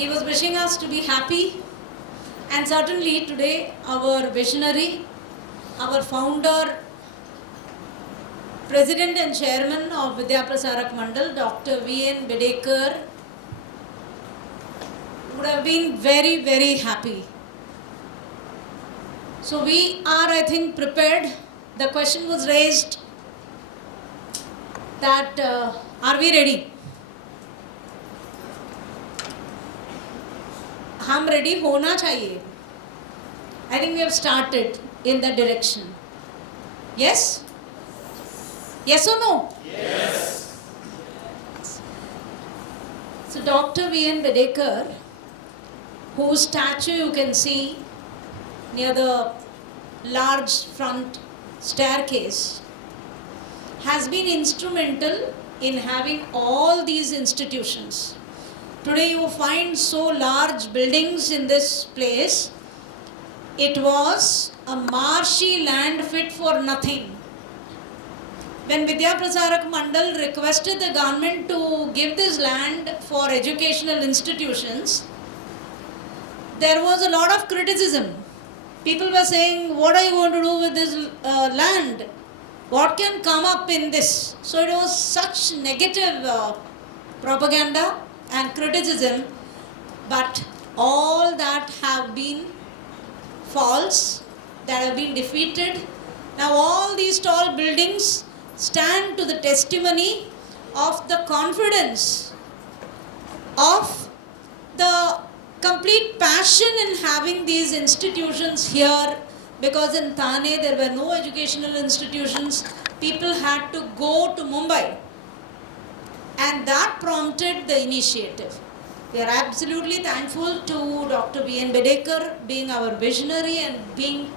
He was wishing us to be happy, and certainly today our visionary, our founder, President and Chairman of Vidya Prasarak Mandal, Dr. V.N. Bedekar, would have been very, very happy. So we are, I think, prepared. The question was raised that are we ready? हम ready होना चाहिए. I think we have started in that direction. Yes? Yes or no? Yes. So Dr. V.N. Bedekar, whose statue you can see near the large front staircase, has been instrumental in having all these institutions. Today you find so large buildings in this place. It was a marshy land fit for nothing. When Vidya Prasarak Mandal requested the government to give this land for educational institutions, there was a lot of criticism. People were saying, what are you going to do with this land? What can come up in this? So it was such negative propaganda and criticism, but all that have been false, that have been defeated. Now all these tall buildings stand to the testimony of the confidence, of the complete passion in having these institutions here, because in Thane there were no educational institutions. People had to go to Mumbai, and that prompted the initiative. We are absolutely thankful to Dr. V.N. Bedekar being our visionary and being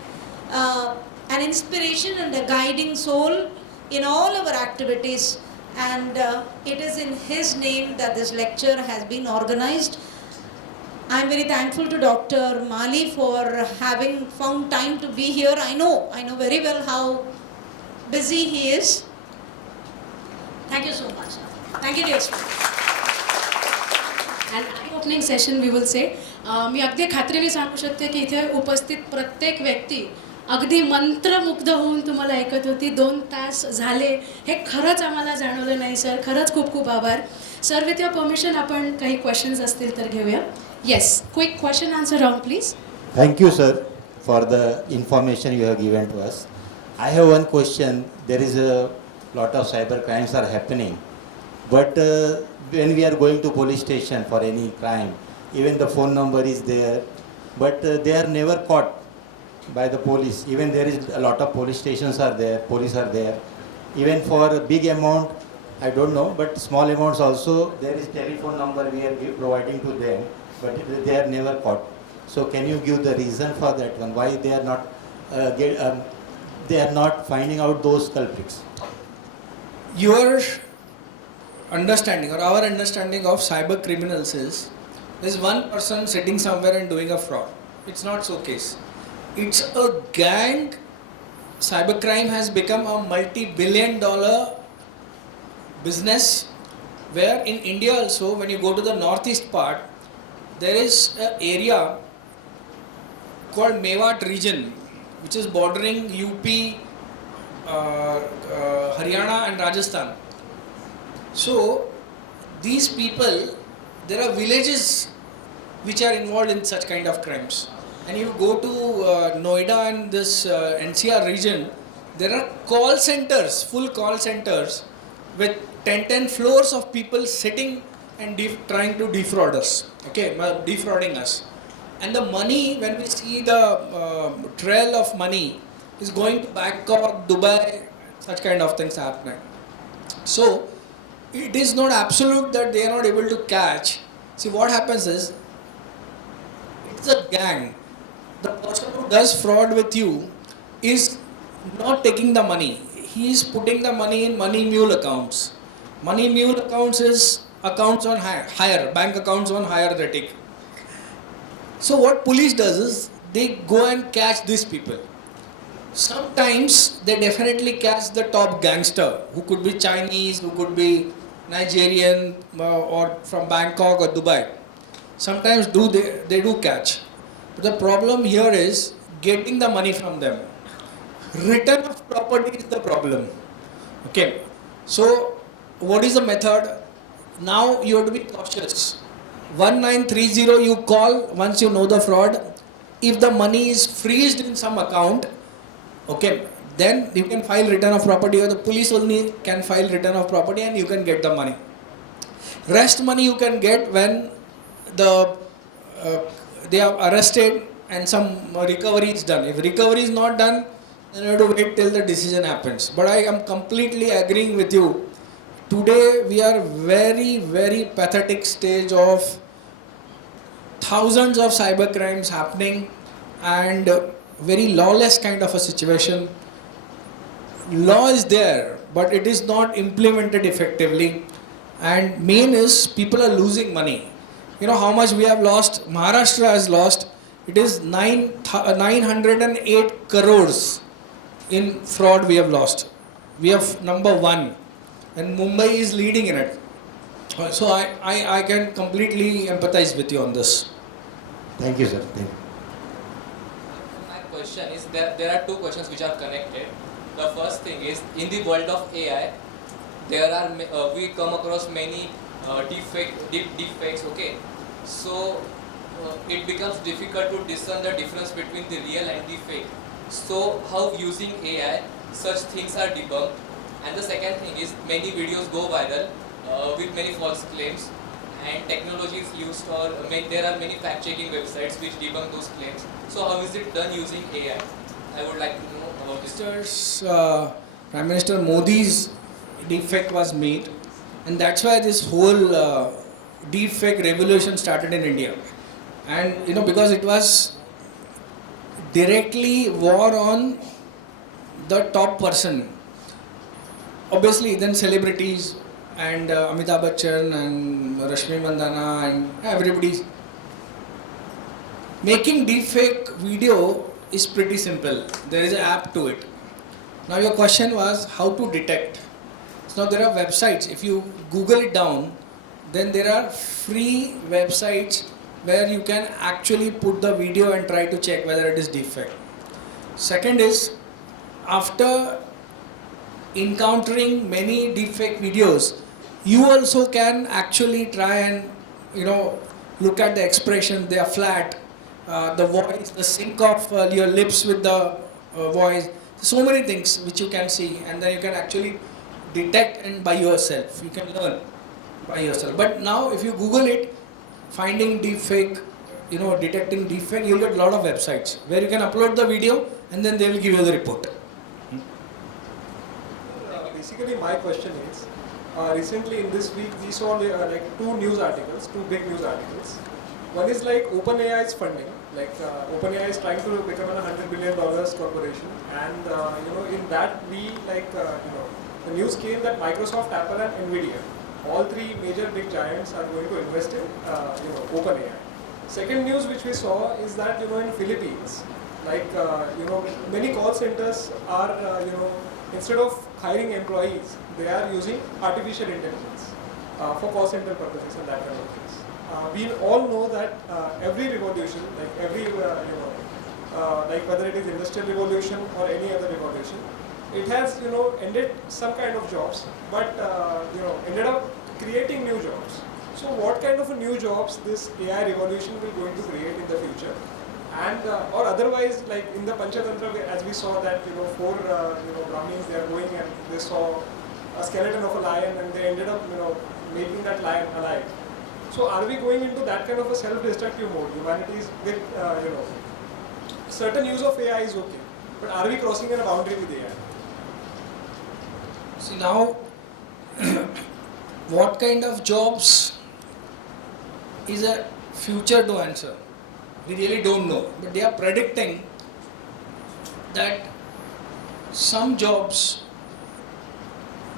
an inspiration and a guiding soul in all our activities, and it is in his name that this lecture has been organized. I am very thankful to Dr. Mali for having found time to be here. I know very well how busy he is. Thank you so much. Thank you, dear students. And eye-opening session we will say. मी अगदी खात्रीने सांगू शकते की इथे उपस्थित प्रत्येक व्यक्ती अगदी मंत्रमुग्ध होऊन तुम्हाला ऐकत होती. 2 तास झाले हे खरंच आम्हाला जाणवलं नाही सर. खरंच खूप खूप आभार. सर, विथ युअर परमिशन आपण काही क्वेश्चन्स असतील तर घेऊया. Yes, quick question answer round please. Thank you, sir, for the information you have given to us. I have one question. There is a lot of cyber crimes are happening, but when we are going to police station for any crime, even the phone number is there, but they are never caught by the police. Even there is a lot of police stations are there, police are there. Even for a big amount, I don't know, but small amounts also, there is telephone number we are providing to them, but they are never caught. So can you give the reason for that one? Why they are not they are not finding out those culprits? Your understanding or our understanding of cyber criminals is there's one person sitting somewhere and doing a fraud. It's not so case. It's a gang. Cybercrime has become a multi-billion-dollar business, where in India also, when you go to the northeast part, there is an area called Mewat region, which is bordering UP, Haryana and Rajasthan. So these people, there are villages which are involved in such kind of crimes. And you go to Noida and this NCR region, there are call centers, full call centers with 10 floors of people sitting and trying to defraud us, defrauding us. And the money, when we see the trail of money, is going to Bangkok, Dubai, such kind of things happening. So it is not absolute that they are not able to catch. See, what happens is, it's a gang. The person who does fraud with you is not taking the money. He is putting the money in money mule accounts. Money mule accounts is accounts on hire, bank accounts on hire they take. So what police does is, they go and catch these people. Sometimes they definitely catch the top gangster, who could be Chinese, who could be Nigerian or from Bangkok or Dubai. sometimes they do catch. But the problem here is getting the money from them. Return of property is the problem. Okay, so what is the method? Now you have to be cautious. 1930 you call once you know the fraud. If the money is freezed in some account, okay, then you can file return of property, or the police only can file return of property and you can get the money. Rest money you can get when they are arrested and some recovery is done. If recovery is not done, then you have to wait till the decision happens. But I am completely agreeing with you. Today we are very, very pathetic stage of thousands of cyber crimes happening and very lawless kind of a situation. Law is there, but it is not implemented effectively. And main is people are losing money. You know how much we have lost? Maharashtra has lost. It is 908 crores in fraud we have lost. We have number one. And Mumbai is leading in it. So I can completely empathize with you on this. Thank you, sir. Thank you. My question is there are two questions which are connected. The first thing is, in the world of AI, we come across many deepfakes. Okay, so it becomes difficult to discern the difference between the real and the fake. So how using AI such things are debunked? And the second thing is, many videos go viral with many false claims, and technology is used, or there are many fact-checking websites which debunk those claims. So how is it done using AI? I would like to know about this. Prime Minister Modi's deepfake was made, and that's why this whole deepfake revolution started in India. And you know, because it was directly war on the top person. Obviously, then celebrities and Amitabh Bachchan and Rashmi Mandana and everybody. Making deepfake video is pretty simple. There is an app to it. Now your question was how to detect. So now there are websites. If you Google it down, then there are free websites where you can actually put the video and try to check whether it is deepfake. Second is, after encountering many deepfake videos, you also can actually try and look at the expression. They are flat, the voice, the sync of your lips with the voice. So many things which you can see, and then you can actually detect and by yourself. You can learn by yourself. But now if you Google it, finding deepfake, detecting deepfake, you'll get a lot of websites where you can upload the video and then they will give you the report. Basically, my question is, recently in this week we saw like two news articles, two big news articles. One is like OpenAI's funding, like OpenAI is trying to become a $100 billion corporation, and in that we the news came that Microsoft, Apple, and Nvidia, all three major big giants are going to invest in OpenAI. Second news which we saw is that in Philippines, like many call centers are instead of hiring employees, they are using artificial intelligence for call center purposes and that kind of things. We all know that every revolution, like every like whether it is industrial revolution or any other revolution, it has ended some kind of jobs, but ended up creating new jobs. So what kind of new jobs this AI revolution will going to create in the future? And or otherwise, like in the Panchatantra, as we saw that four Brahmins, they are going and they saw a skeleton of a lion and they ended up making that lion alive. So are we going into that kind of a self-destructive mode? Humanity is with certain use of AI is okay, but are we crossing a boundary with AI? See now, what kind of jobs is a future to answer? We really don't know, but they are predicting that some jobs,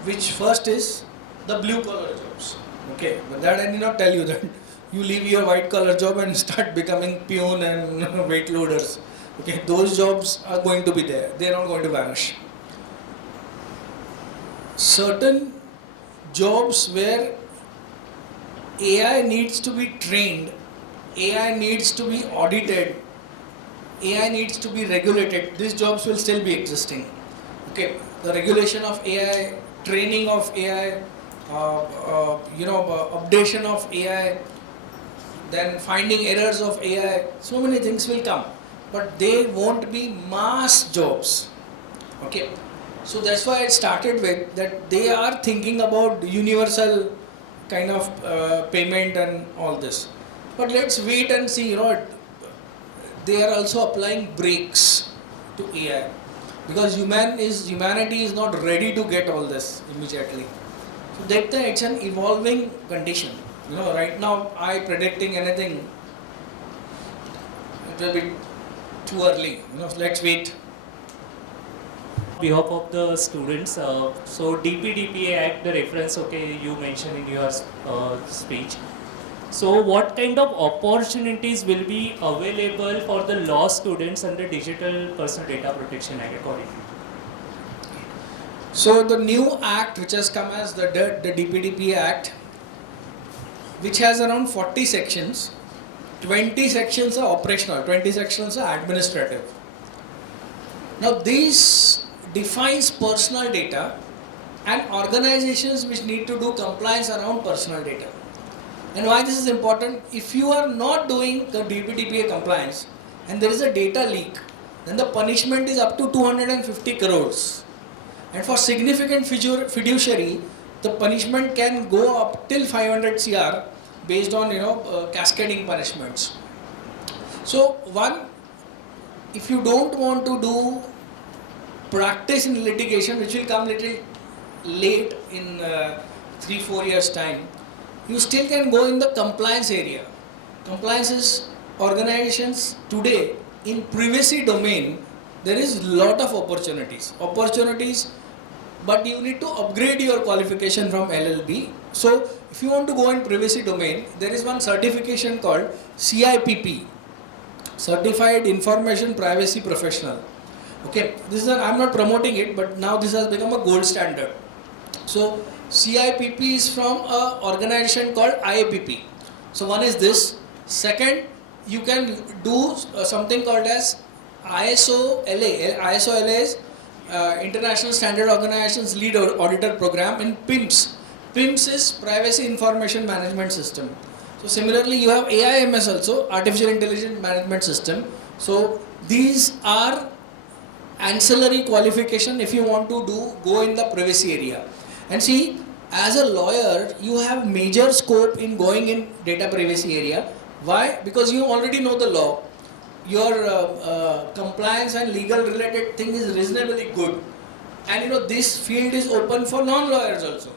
which first is the blue collar jobs. Okay, but that I need not tell you that you leave your white collar job and start becoming peon and weight loaders. Okay, those jobs are going to be there. They are not going to vanish. Certain jobs where AI needs to be trained AI needs to be audited, AI needs to be regulated, these jobs will still be existing. Okay, the regulation of AI, training of AI, updation of AI, then finding errors of AI, so many things will come, but they won't be mass jobs. Okay, so that's why it started with that they are thinking about universal kind of payment and all this. But let's wait and see, they are also applying brakes to AI because humanity is not ready to get all this immediately. So that it's an evolving condition. Right now I predicting anything, it will be too early. Let's wait. On behalf of the students, so DPDPA Act, the reference, okay, you mentioned in your speech. So what kind of opportunities will be available for the law students under Digital Personal Data Protection Act according to you? So the new act which has come as the DPDP Act, which has around 40 sections, 20 sections are operational, 20 sections are administrative. Now these defines personal data and organizations which need to do compliance around personal data. And why this is important, if you are not doing the DPDPA compliance and there is a data leak, then the punishment is up to 250 crores. And for significant fiduciary, the punishment can go up till 500 CR based on cascading punishments. So one, if you don't want to do practice in litigation, which will come little late in 3-4 years time, you still can go in the compliance area. Compliance is organizations today in privacy domain, there is lot of opportunities, but you need to upgrade your qualification from LLB. So if you want to go in privacy domain, there is one certification called CIPP, Certified Information Privacy Professional. Okay, I'm not promoting it, but now this has become a gold standard. So CIPP is from an organization called IAPP. So one is this. Second, you can do something called as ISO LA. ISO LA is International Standard Organization's Lead Auditor Program in PIMS. PIMS is Privacy Information Management System. So similarly, you have AIMS also, Artificial Intelligence Management System. So these are ancillary qualification if you want to go in the privacy area. And see, as a lawyer, you have major scope in going in data privacy area. Why? Because you already know the law. Your compliance and legal related thing is reasonably good. And this field is open for non-lawyers also.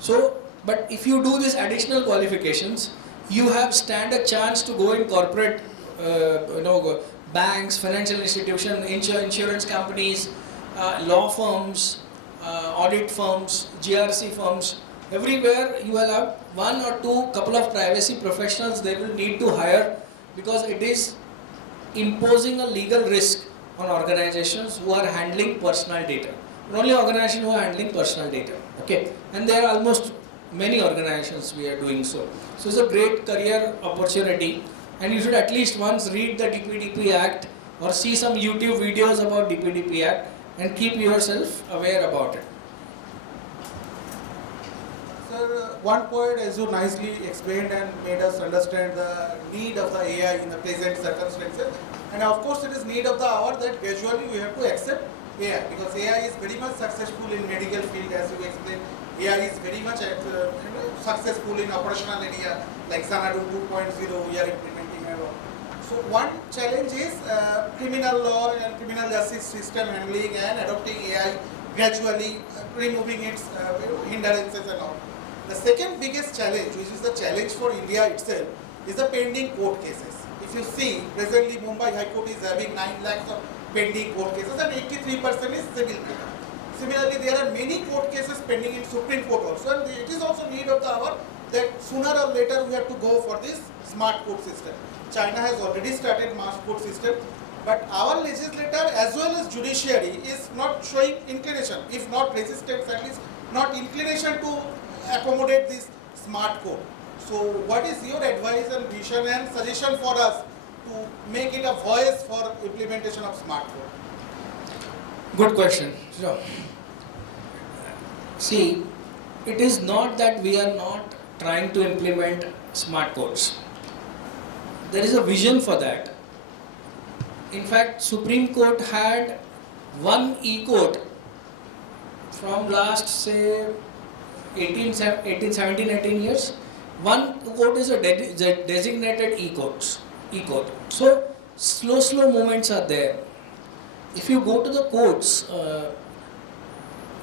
So, but if you do these additional qualifications, you stand a chance to go in corporate, banks, financial institutions, insurance companies, law firms, audit firms, GRC firms. Everywhere you will have one or two couple of privacy professionals they will need to hire because it is imposing a legal risk on organizations who are handling personal data. Only organizations who are handling personal data. Okay, and there are almost many organizations we are doing so. So it's a great career opportunity, and you should at least once read the DPDP Act or see some YouTube videos about DPDP Act and keep yourself aware about it. Sir, one point as you nicely explained and made us understand the need of the AI in the present circumstances, and of course it is need of the hour that gradually we have to accept AI because AI is very much successful in medical field as you explained. AI is very much successful in operational area like Xanadu 2.0 we are implementing and all. So one challenge is criminal law and criminal justice system handling and adopting AI gradually, removing its hindrances and all. The second biggest challenge, which is the challenge for India itself, is the pending court cases. If you see, presently Mumbai High Court is having 9 lakhs of pending court cases and 83% is civil matter. Similarly, there are many court cases pending in Supreme Court also, and it is also need of the hour that sooner or later we have to go for this smart court system. China has already started smart court system, but our legislator as well as judiciary is not showing inclination, if not resistance, at least not inclination to accommodate this smart court. So what is your advice and vision and suggestion for us to make it a voice for implementation of smart code? Good question. So, see, it is not that we are not trying to implement smart codes. There is a vision for that. In fact, Supreme Court had one e-code from last say 17, 18 years. One code is a designated e-code. So slow movements are there. If you go to the courts,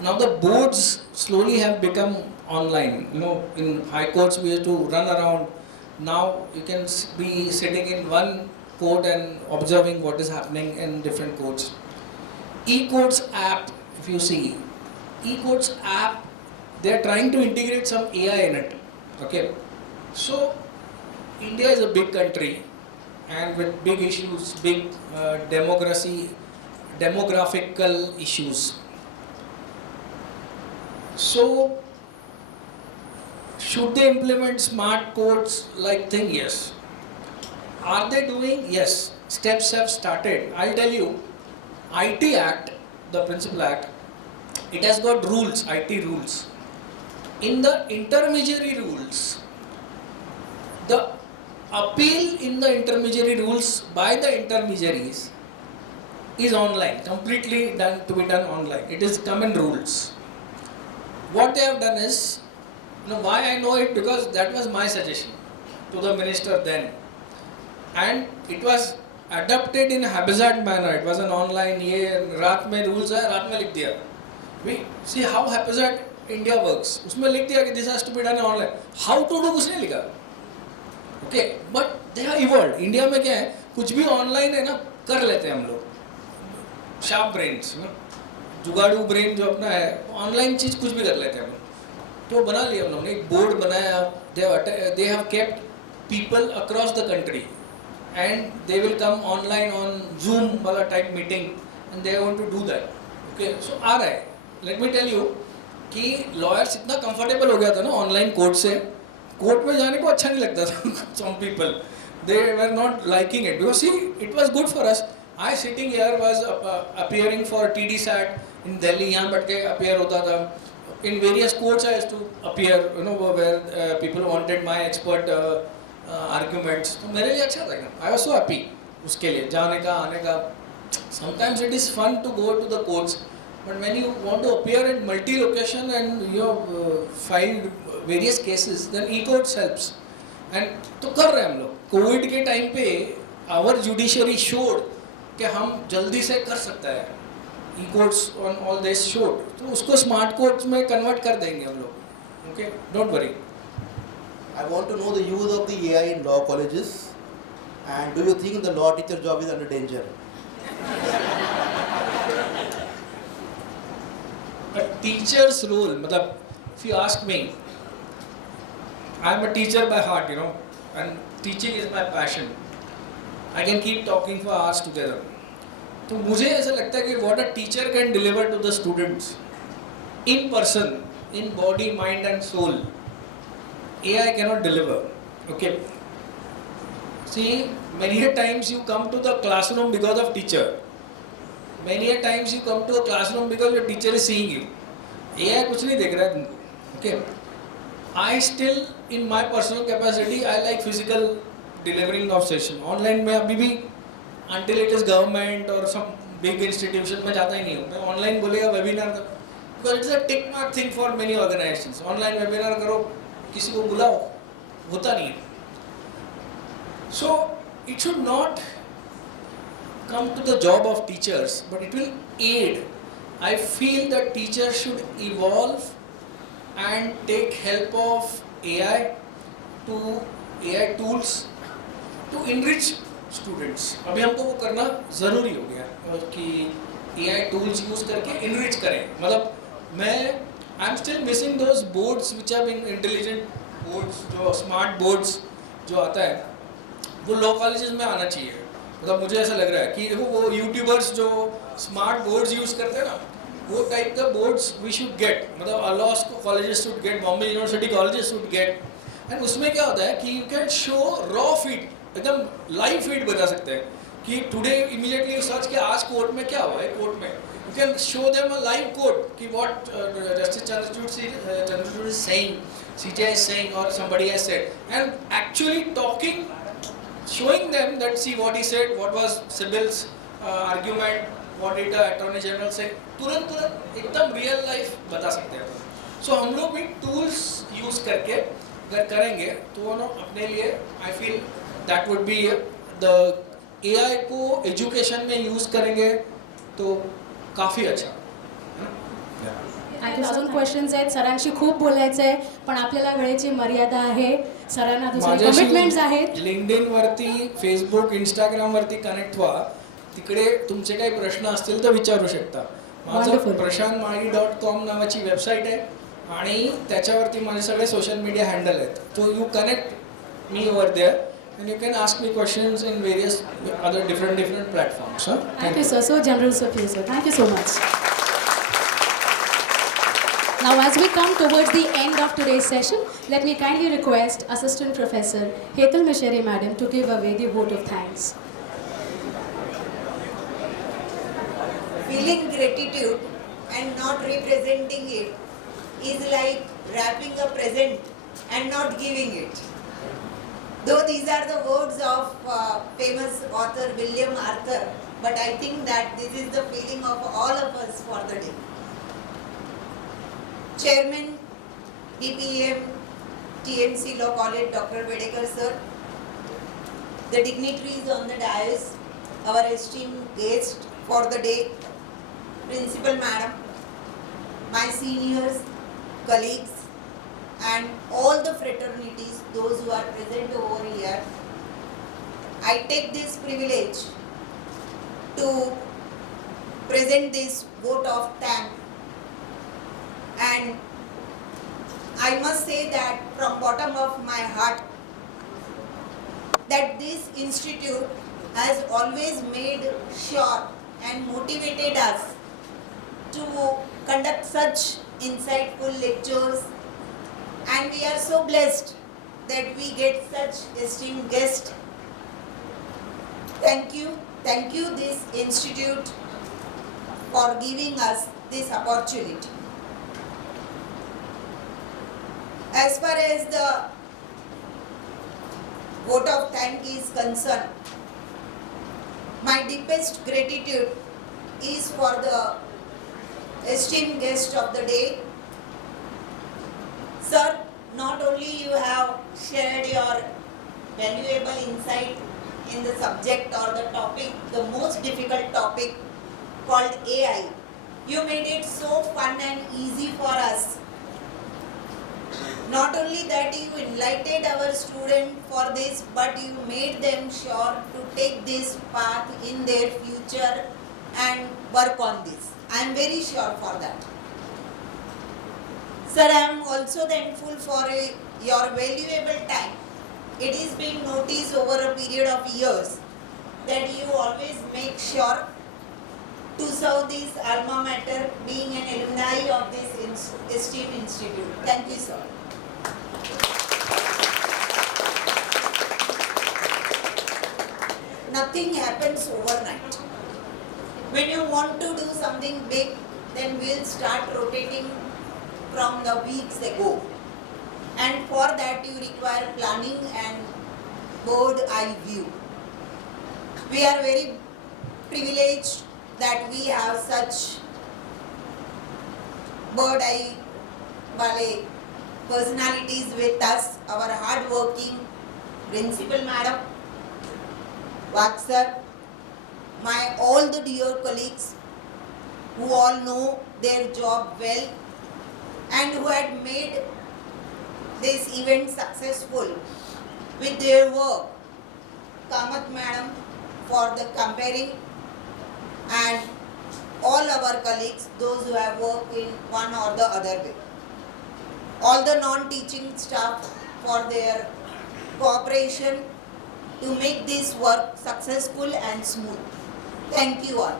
now the boards slowly have become online. You know, in high courts we have to run around. Now you can be sitting in one court and observing what is happening in different courts. E-courts app, if you see, e-courts app, they are trying to integrate some AI in it. Okay, so India is a big country and with big issues, big demographical issues. So should they implement smart codes like thing? Yes. Are they doing? Yes. Steps have started. I'll tell you, IT Act, the Principal Act, it has got rules, IT rules. In the intermediary rules, the appeal in the intermediary rules by the intermediaries is online, completely done to be done online. It is common rules. What they have done is, you know why I know it, because that was my suggestion to the minister then, and it was adopted in a haphazard manner. It was an online, ये रात में rules है, रात में लिख दिया. We see how haphazard India works. उसमें लिख दिया कि this has to be done online. How to do कुछ नहीं लिखा. Okay, but they have evolved. India में क्या है, कुछ भी online है ना, कर लेते हैं हम लोग. Sharp brains, you know, जुगाड़ू brain जो अपना है, online चीज कुछ भी कर लेते हैं हम लोग. तो बना लिया हम लोग ने, एक board बनाया. They have kept people across the country, and they will come online on Zoom वाला type meeting, and they want to do that. Okay, so आ रहा है. Let me tell you कि lawyers इतना comfortable हो गया था ना online court से, कोर्ट में जाने को अच्छा नहीं लगता था. Some people, they were not liking it because see, it was good for us. I sitting here was appearing for TD SAT in Delhi. यहाँ बैठ के appear होता था. In various courts I used to appear, you know, where people wanted my expert arguments. तो मेरे लिए अच्छा था. I was so happy उसके लिए जाने का आने का. Sometimes it is fun to go to the courts, but when you want to appear at multi-location and you have filed various cases, then e-courts helps. And तो कर रहे हैं हम लोग. कोविड के टाइम पे our judiciary showed कि हम जल्दी से कर सकता है. E-courts on all this showed. तो उसको smart courts में convert कर देंगे हम लोग. Okay, don't worry. I want to know the use of the AI in law colleges, and do you think the law teacher job is under danger? A teacher's role, मतलब, if you ask me, I am a teacher by heart, you know, and teaching is my passion. I can keep talking for hours together. तो मुझे ऐसा लगता है कि what a teacher can deliver to the students in person, in body, mind and soul, AI cannot deliver. Okay. See, many a times you come to the classroom because of teacher. Many a times you come to a classroom because your teacher is seeing you. AI कुछ नहीं देख रहा है तुमको. Okay. I still, in my personal capacity, I like physical delivering of session. Online में अभी भी until it is government or some big institution में जाता ही नहीं हूँ. मैं online बोलेगा webinar का, because it's a tick mark thing for many organizations. Online webinar करो, किसी को बुलाओ, होता नहीं है. So it should not come to the job of teachers, but it will aid. I feel that teachers should evolve and take help of AI tools to enrich students. अभी हमको वो करना ज़रूरी हो गया कि AI tools use करके enrich करें. मतलब I'm still missing those boards which have been intelligent boards, जो smart boards जो आता है, वो law colleges में आना चाहिए. मतलब मुझे ऐसा लग रहा है कि देखो वो यूट्यूबर्स जो स्मार्ट बोर्ड्स यूज़ करते हैं ना, वो टाइप का बोर्ड्स वी शुड गेट. मतलब law colleges should get, Bombay university colleges should get. And उसमें क्या होता है कि you can show raw feed, एकदम लाइव फीड बता सकते हैं कि टुडे इमीडिएटली सर्च कि आज कोर्ट में क्या हुआ है, कोर्ट में you can show them a live court कि what Justice Chandrachud is saying, CJ is saying, or somebody has said, and actually talking, showing them that see what he said, what was Sybil's argument, what did the Attorney General say, तुरंत एकदम real life बता सकते हैं. सो हम लोग भी tools use करके अगर करेंगे तो वो अपने लिए I feel that would be the AI को एजुकेशन में यूज़ करेंगे तो काफ़ी अच्छा. आणखी अजून क्वेश्चन्स आहेत, सरांशी खूप बोलायचं आहे पण आपल्याला वेळेची मर्यादा आहे, सरांना दुसरे कमिटमेंट्स आहेत. लिंक्डइन वरती, फेसबुक, इंस्टाग्राम वरती कनेक्ट व्हा, तिकडे तुमचे काही प्रश्न असतील तर विचारू शकता. माझं prashantmali.com नावाची वेबसाईट आहे आणि त्याच्यावरती माझे सगळे सोशल मीडिया हँडल आहेत. तो you connect me over there and you can ask me questions in various other different platforms. Thank you sir, so generous of you sir, thank you so much. Now as we come towards the end of today's session, let me kindly request Assistant Professor Hetal Mishere Madam to give away the vote of thanks. Feeling gratitude and not representing it is like wrapping a present and not giving it. Though these are the words of famous author William Arthur, but I think that this is the feeling of all of us for the day. Chairman, DPM, TMC Law College, Dr. Bedekar sir, the dignitaries on the dais, our esteemed guest for the day, Principal Madam, my seniors, colleagues, and all the fraternities, those who are present over here, I take this privilege to present this vote of thanks. And I must say that from bottom of my heart, that this institute has always made sure and motivated us to conduct such insightful lectures, and we are so blessed that we get such esteemed guests. Thank you this institute for giving us this opportunity. As far as the vote of thanks is concerned, my deepest gratitude is for the esteemed guest of the day. Sir, not only you have shared your valuable insight in the subject or the topic, the most difficult topic called AI, you made it so fun and easy for us. Not only that you enlightened our students for this, but you made them sure to take this path in their future and work on this. I am very sure for that. Sir, I am also thankful for your valuable time. It is being noticed over a period of years that you always make sure to serve this alma mater, being an alumni of this esteemed institute. Thank you, sir. Nothing happens overnight. When you want to do something big, then we'll start rotating from the weeks ago, and for that you require planning and bird eye view. We are very privileged that we have such bird eye wale personalities with us, our hard working Principal Madam, Vak sir, my all the dear colleagues who all know their job well and who had made this event successful with their work. Kamat Madam for the comparing, and all our colleagues, those who have worked in one or the other way. All the non-teaching staff for their cooperation to make this work successful and smooth. Thank you all.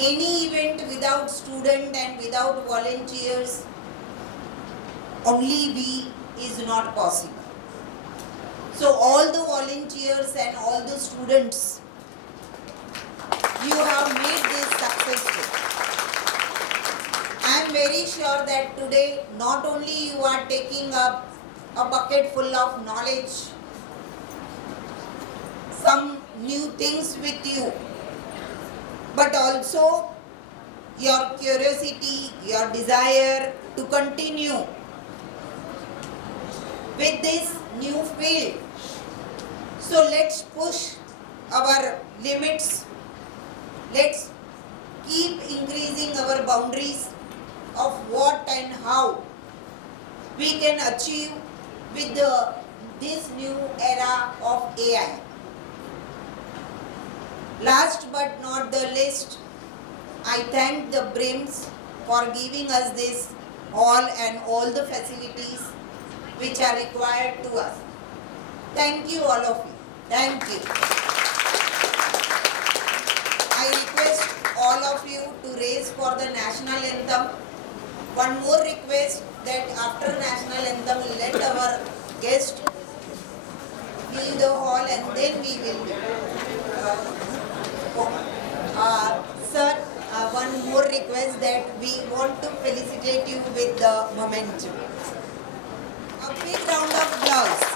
any event without student and without volunteers, only we is not possible. So all the volunteers and all the students, you have made this successful. I am very sure that today not only you are taking up a bucket full of knowledge, some new things with you, but also your curiosity, your desire to continue with this new field. So let's push our limits. Let's keep increasing our boundaries of what and how we can achieve with this new era of AI. Last but not the least, I thank the BRIMS for giving us this hall and all the facilities which are required to us. Thank you all of you. Thank you. I request all of you to raise for the national anthem. One more request that after national anthem, let our guest leave the hall and then we will. Sir, one more request that we want to felicitate you with the momentum. A big round of applause.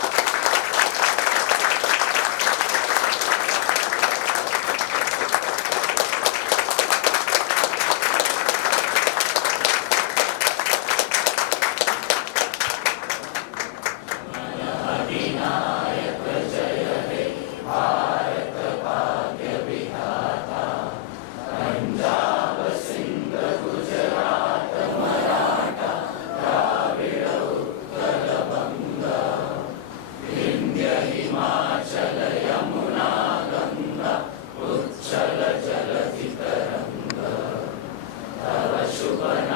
Shubha